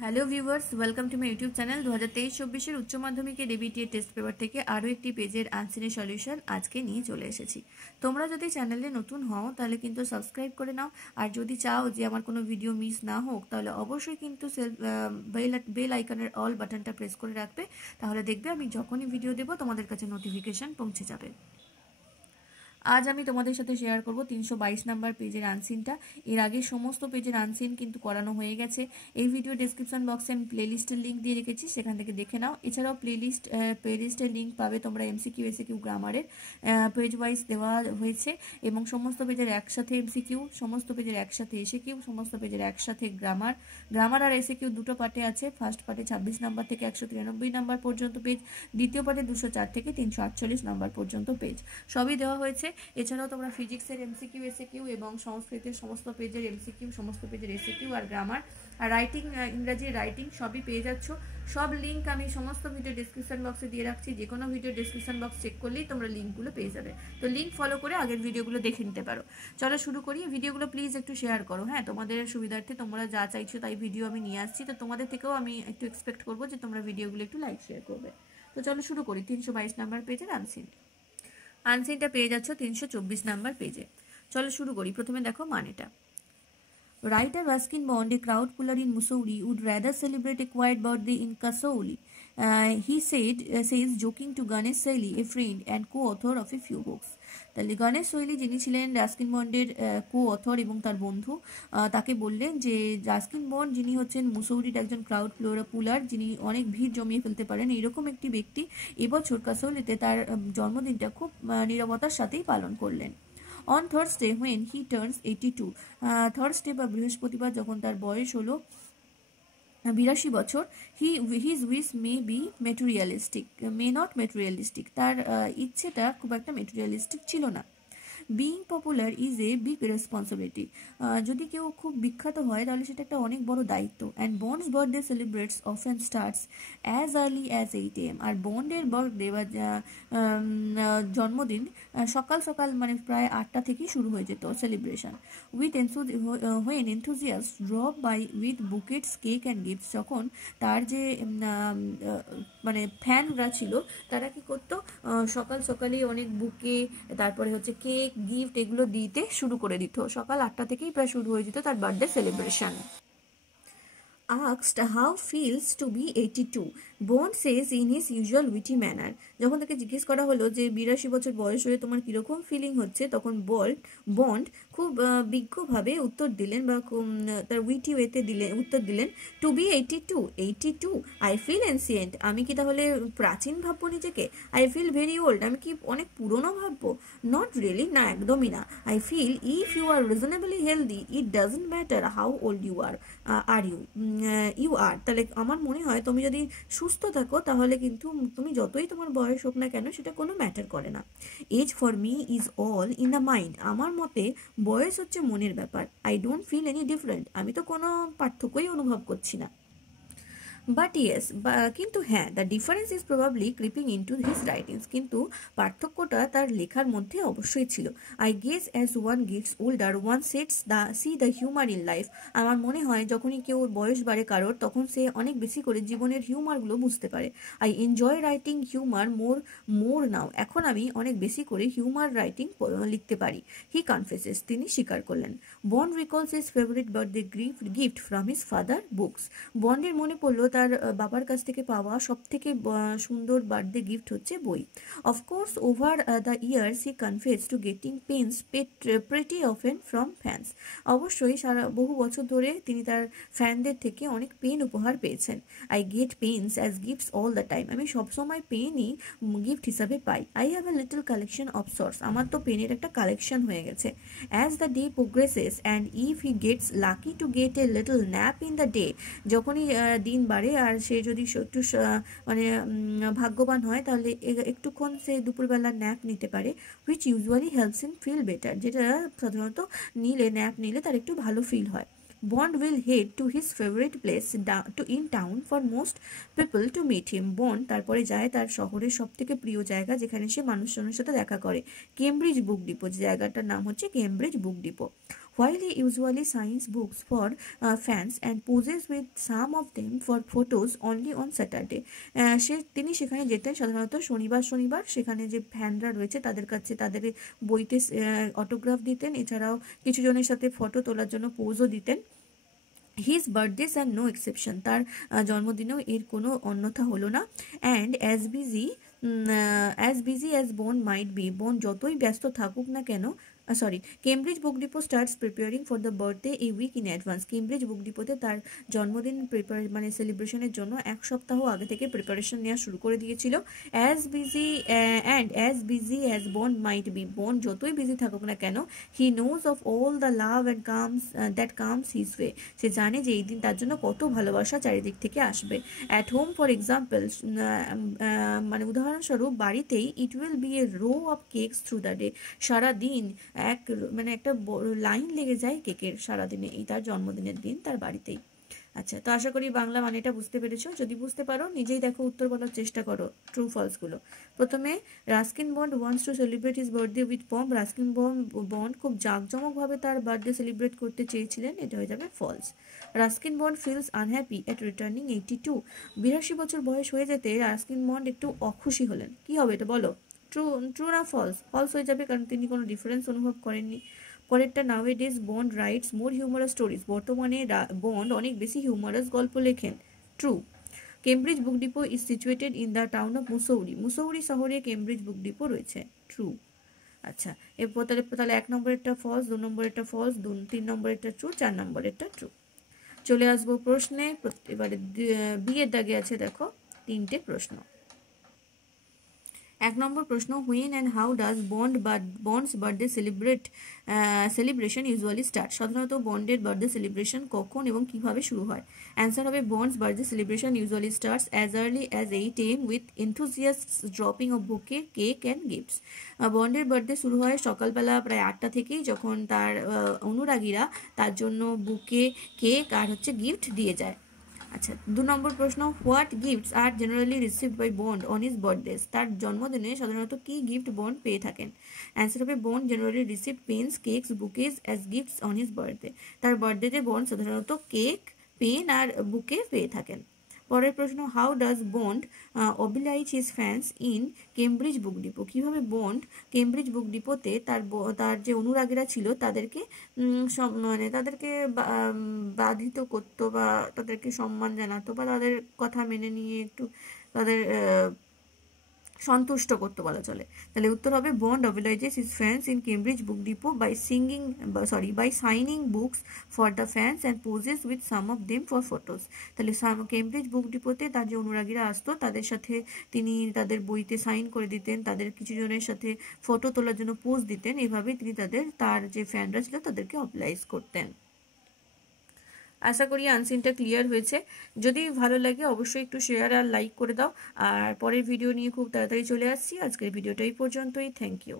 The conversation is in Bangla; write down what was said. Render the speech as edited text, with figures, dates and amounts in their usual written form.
Hello viewers, welcome to my YouTube channel. 2023-24 উচ্চ মাধ্যমিকের ডিবিটিএ টেস্ট পেপার থেকে আরও একটি পেজের আনসারের সলিউশন আজকে নিয়ে চলে এসেছি। তোমরা যদি চ্যানেলে নতুন হও তাহলে কিন্তু সাবস্ক্রাইব করে নাও, আর যদি চাও যে আমার কোনো ভিডিও মিস না হোক তাহলে অবশ্যই কিন্তু বেল আইকনের অল বাটনটা প্রেস করে রাখবে, তাহলে দেখবে আমি যখনই ভিডিও দেবো তোমাদের কাছে নোটিফিকেশান পৌঁছে যাবে। আজ আমি তোমাদের সাথে শেয়ার করব 322 নাম্বার পেজের আনসিনটা। এর আগে সমস্ত পেজের আনসিন কিন্তু করানো হয়ে গেছে। এই ভিডিও ডেসক্রিপশন বক্সে আমি প্লেলিস্টের লিঙ্ক দিয়ে রেখেছি, সেখান থেকে দেখে নাও। এছাড়াও প্লেলিস্টের লিঙ্ক পাবে তোমরা এমসিকিউ এসিকিউ গ্রামারের পেজ ওয়াইজ দেওয়া হয়েছে, এবং সমস্ত পেজের একসাথে এমসিকিউ, সমস্ত পেজের একসাথে এসিকিউ, সমস্ত পেজের একসাথে গ্রামার আর এসিকিউ দুটো পার্টে আছে। ফার্স্ট পার্টে 26 নাম্বার থেকে 193 নাম্বার পর্যন্ত পেজ, দ্বিতীয় পার্টে 204 থেকে 348 নাম্বার পর্যন্ত পেজ, সবই দেওয়া হয়েছে। এছাড়াও তোমরা ফিজিক্সের এমসিকিউ এসিকিউ এবং সংস্কৃতের সমস্ত পেজের এমসিকিউ, সমস্ত পেজের এসিকিউ আর গ্রামার আর রাইটিং, ইংরাজি রাইটিং সবই পেয়ে যাচ্ছ। সব লিঙ্ক আমি সমস্ত ভিডিও ডিসক্রিপশন বক্সে দিয়ে রাখছি, যে কোনো ভিডিও ডিসক্রিপশন বক্স চেক করলেই তোমরা লিঙ্কগুলো পেয়ে যাবে। তো লিঙ্ক ফলো করে আগের ভিডিওগুলো দেখে নিতে পারো। চলো শুরু করি। ভিডিওগুলো প্লিজ একটু শেয়ার করো, হ্যাঁ, তোমাদের সুবিধার্থে। তোমরা যা চাইছো তাই ভিডিও আমি নিয়ে আসছি, তো তোমাদের থেকেও আমি একটু এক্সপেক্ট করবো যে তোমরা ভিডিওগুলো একটু লাইক শেয়ার করবে। তো চলো শুরু করি। 322 নাম্বার পেজের আনসিনটা পেয়ে যাচ্ছ 324 নাম্বার পেজে। চলো শুরু করি। প্রথমে দেখো মানেটা। Writer Ruskin Bond, a crowd puller in Mussoorie, would rather celebrate a quiet birthday in Kasauli. Says joking to Ganesh Saili, a friend and co-author of a few books. তাহলে গণেশ শৈলী, যিনি ছিলেন রাস্কিন বন্ডের কো অথর এবং তার বন্ধু, তাকে বললেন যে রাস্কিন বন্ড যিনি হচ্ছেন মুসৌরির একজন ক্রাউড পুলার, যিনি অনেক ভিড় জমিয়ে ফেলতে পারেন, এরকম একটি ব্যক্তি এবছর কাসৌলিতে তার জন্মদিনটা খুব নীরবতার সাথেই পালন করলেন। On Thursday when he turns 82, Thursday বা বৃহস্পতিবার যখন তার বয়স হলো 82 বছর, his wish may not materialistic, তার ইচ্ছেটা খুব একটা মেটেরিয়ালিস্টিক ছিল না। Being popular is a big responsibility, যদি কেউ খুব বিখ্যাত হয় তাহলে সেটা একটা অনেক বড় দায়িত্ব। And Bond's birthday celebrates often starts as early as 8 AM, আর বন্ডের বার্থডে বা জন্মদিন সকাল সকাল মানে প্রায় 8টা থেকেই শুরু হয়ে যেত celebration. When enthusiast drop by with bouquets cake and gifts, যখন তার যে মানে ফ্যানরা ছিল তারা কি করতো, সকাল সকালেই অনেক বুকে, তারপরে হচ্ছে কেক, গিফট এগুলো দিতে শুরু করে দিত। সকাল 8টা থেকেই প্রায় শুরু হয়ে যেত তার birthday celebration. Asked how feels to be 82, Bond says in his usual witty manner. যখন তাকে জিজ্ঞেস করা হলো যে 82 বছর বয়স হয়ে তোমার কিরকম ফিলিং হচ্ছে, তখন বন্ড খুব বিজ্ঞভাবে উত্তর দিলেন, বা তার উইটি ওয়েতে উত্তর দিলেন, to be 82, I feel ancient, আমি কি তাহলে প্রাচীন ভাববো নিজেকে? আই ফিল ভেরি ওল্ড, আমি কি অনেক পুরনো ভাববো? নট রিয়েলি, না একদমই না। I feel if you are reasonably healthy it doesn't matter how old you are you are, তাহলে আমার মনে হয় তুমি যদি সুস্থ থাকো তাহলে কিন্তু তুমি যতই তোমার বয়স হোক না কেন সেটা কোনো ম্যাটার করে না। Age for me is all in the mind, আমার মতে বয়স হচ্ছে মনের ব্যাপার। I don't feel any different, আমি তো কোনো পার্থক্যই অনুভব করছি না। বাট ইয়েস, কিন্তু হ্যাঁ, the difference is probably creeping in to his writings, কিন্তু পার্থক্যটা তার লেখার মধ্যে অবশ্যই ছিল। I guess as one gets older one see the humour in life, আমার মনে হয় যখনই কেউ বয়স বাড়ে কারোর, তখন সে অনেক বেশি করে জীবনের হিউমারগুলো বুঝতে পারে। আই এনজয় রাইটিং হিউমার মোর নাও, এখন আমি অনেক বেশি করে হিউমার রাইটিং লিখতে পারি। হি কনফেসেস, তিনি স্বীকার করলেন। Bond recalls his favourite birthday gift from his father, books. বন্ডের মনে পড়লো তার বাবার কাছ থেকে পাওয়া সব থেকে সুন্দর বার্থডে গিফট হচ্ছে বই। Of course over the years he confess to getting pens pretty often from fans, অবশ্যই বহু বছর ধরে তিনি তার ফ্যানদের থেকে অনেক পেন উপহার পেয়েছেন। I get pens as gifts all the time, আমি সবসময় পেনই গিফট হিসাবে পাই। I have a little collection of sorts, আমার তো পেনের একটা কালেকশন হয়ে গেছে। As the day progresses and if he gets lucky to get a little nap in the day, যখনই দিন বাড়ে আর সে যদি একটু মানে ভাগ্যবান হয় তাহলে একটুক্ষণ সে দুপুরবেলা ন্যাপ নিতে পারে, which usually helps in feel better, যেটা সাধারণত ন্যাপ নিলে তার একটু ভালো ফিল হয়। Bond will head to his favorite place in town for most people to meet him. Bond তারপরে যায় তার শহরের সব থেকে প্রিয় জায়গা যেখানে সে মানুষজনের সাথে দেখা করে, কেমব্রিজ বুক ডিপো, যে জায়গাটার নাম হচ্ছে Cambridge Book depot. While he usually signs books for fans and poses with some of them for photos only on Saturday. তিনি সেখানে যেতেন সাধারণত শনিবার সেখানে যে ফ্যানরা রয়েছে তাদের কাছে তাদের বইতে অটোগ্রাফ দিতেন, এছাড়াও কিছু জনের সাথে ফটো তোলার জন্য পোজও দিতেন। His birthdays are no exception, তার জন্মদিনেও এর কোনো অন্যথা হলো না। And as busy as Bond might be, Bond যতই ব্যস্ত থাকুক না কেন, Cambridge Book Depot starts preparing for the birthday a week in advance. Cambridge Book ডিপোতে তার জন্মদিন সেলিব্রেশনের জন্য এক সপ্তাহ আগে থেকে প্রিপারেশন নেওয়া শুরু করে দিয়েছিল। As busy as Bond might be, Bond যতই বিজি থাকুক না কেন, he knows of all the love and comes his way, সে জানে যে এই দিন তার জন্য কত ভালোবাসা চারিদিক থেকে আসবে। অ্যাট হোম ফর এক্সাম্পল, উদাহরণস্বরূপ বাড়িতেই, it will be a row of cakes through the day, সারাদিন একটা লাইন লেগে যায় কেকের সারাদিনে, এই তার জন্মদিনের দিন তার বাড়িতেই। আচ্ছা, তো আশা করি বাংলা মানেটা বুঝতে পেরেছো। যদি বুঝতে পারো নিজেই দেখো, উত্তর বলার চেষ্টা করো ট্রু ফলসগুলো। প্রথমে, Ruskin bond wants to celebrate his birthday with pomp. Ruskin bond খুব জাঁকজমকভাবে তার বার্থডে সেলিব্রেট করতে চেয়েছিলেন, এটা হয়ে যাবে false. Ruskin Bond feels unhappy at returning 82, 82 বছর বয়স হয়ে যেতে রাস্কিন বন্ড একটু অখুশি হলেন। কি হবে এটা বলো? ট্রু না ফলস? ফলস হয়ে যাবে, কারণ তিনি কোনো ডিফারেন্স অনুভব করেননি। পরেরটা, নাওয়েডেজ বন্ড রাইটস মোর হিউমারাস স্টোরিজ, বর্তমানে বন্ড অনেক বেশি হিউমারাস গল্প লেখেন। True. Cambridge Book depot is situated in the town of Mussoorie শহরে কেমব্রিজ বুক ডিপো রয়েছে। ট্রু। আচ্ছা, এরপর তাহলে 1 নম্বরেরটা ফলস, 2 নম্বরেরটা ফলস, 3 নম্বরেরটা ট্রু, 4 নম্বরেরটা ট্রু। চলে আসবো প্রশ্নে। এবারে বিয়ের দাগে আছে দেখো 3টে প্রশ্ন। 1 নম্বর প্রশ্ন, when and how does Bond's birthday celebration usually start? সাধারণত বন্ডের বার্থডে সেলিব্রেশন কখন এবং কিভাবে শুরু হয়? অ্যান্সার হবে, Bond's birthday celebration usually starts as early as 8 AM with enthusiasts dropping off bouquet, cake and gifts. বন্ডের বার্থডে শুরু হয় সকালবেলা প্রায় 8টা থেকেই, যখন তার অনুরাগীরা তার জন্য বুকে, কেক আর গিফট দিয়ে যায়। আচ্ছা, 2 নম্বর প্রশ্ন, what gifts are generally received by Bond on his birthdays? তার জন্মদিনে সাধারণত কি গিফট বন্ড পেয়ে থাকেন? অ্যান্সার হবে, Bond generally receive pens, cakes, bouquets as gifts on his birthday. তার বার্থডেতে বন্ড সাধারণত কেক, পেন আর বুকে পেয়ে থাকেন। পরের প্রশ্ন, how does Bond oblige his fans in Cambridge Book Depot? কিভাবে বন্ড কেমব্রিজ বুক ডিপোতে তার যে অনুরাগীরা ছিল তাদেরকে তাদেরকে বাধিত করতো বা তাদেরকে সম্মান জানাতো বা তাদের কথা মেনে নিয়ে একটু তাদের সন্তুষ্ট করতে বলা চলে। তাহলে উত্তর হবে, Bond obliges his fans in Cambridge Book Depot by signing books for the fans and poses with some of them for photos. তাহলে কেমব্রিজ বুক ডিপোতে তার যে অনুরাগীরা আসতো তাদের সাথে তিনি তাদের বইতে সাইন করে দিতেন, তাদের কিছু জনের সাথে ফটো তোলার জন্য পোজ দিতেন, এভাবে তিনি তার যে ফ্যানরা ছিল তাদেরকে অবলাইজ করতেন। আশা করি আনসিনটা ক্লিয়ার হয়েছে। যদি ভালো লাগে অবশ্যই একটু শেয়ার আর লাইক করে দাও। আর পরের ভিডিও নিয়ে খুব তাড়াতাড়ি চলে আসছি। আজকের ভিডিওটা এই পর্যন্তই। Thank you.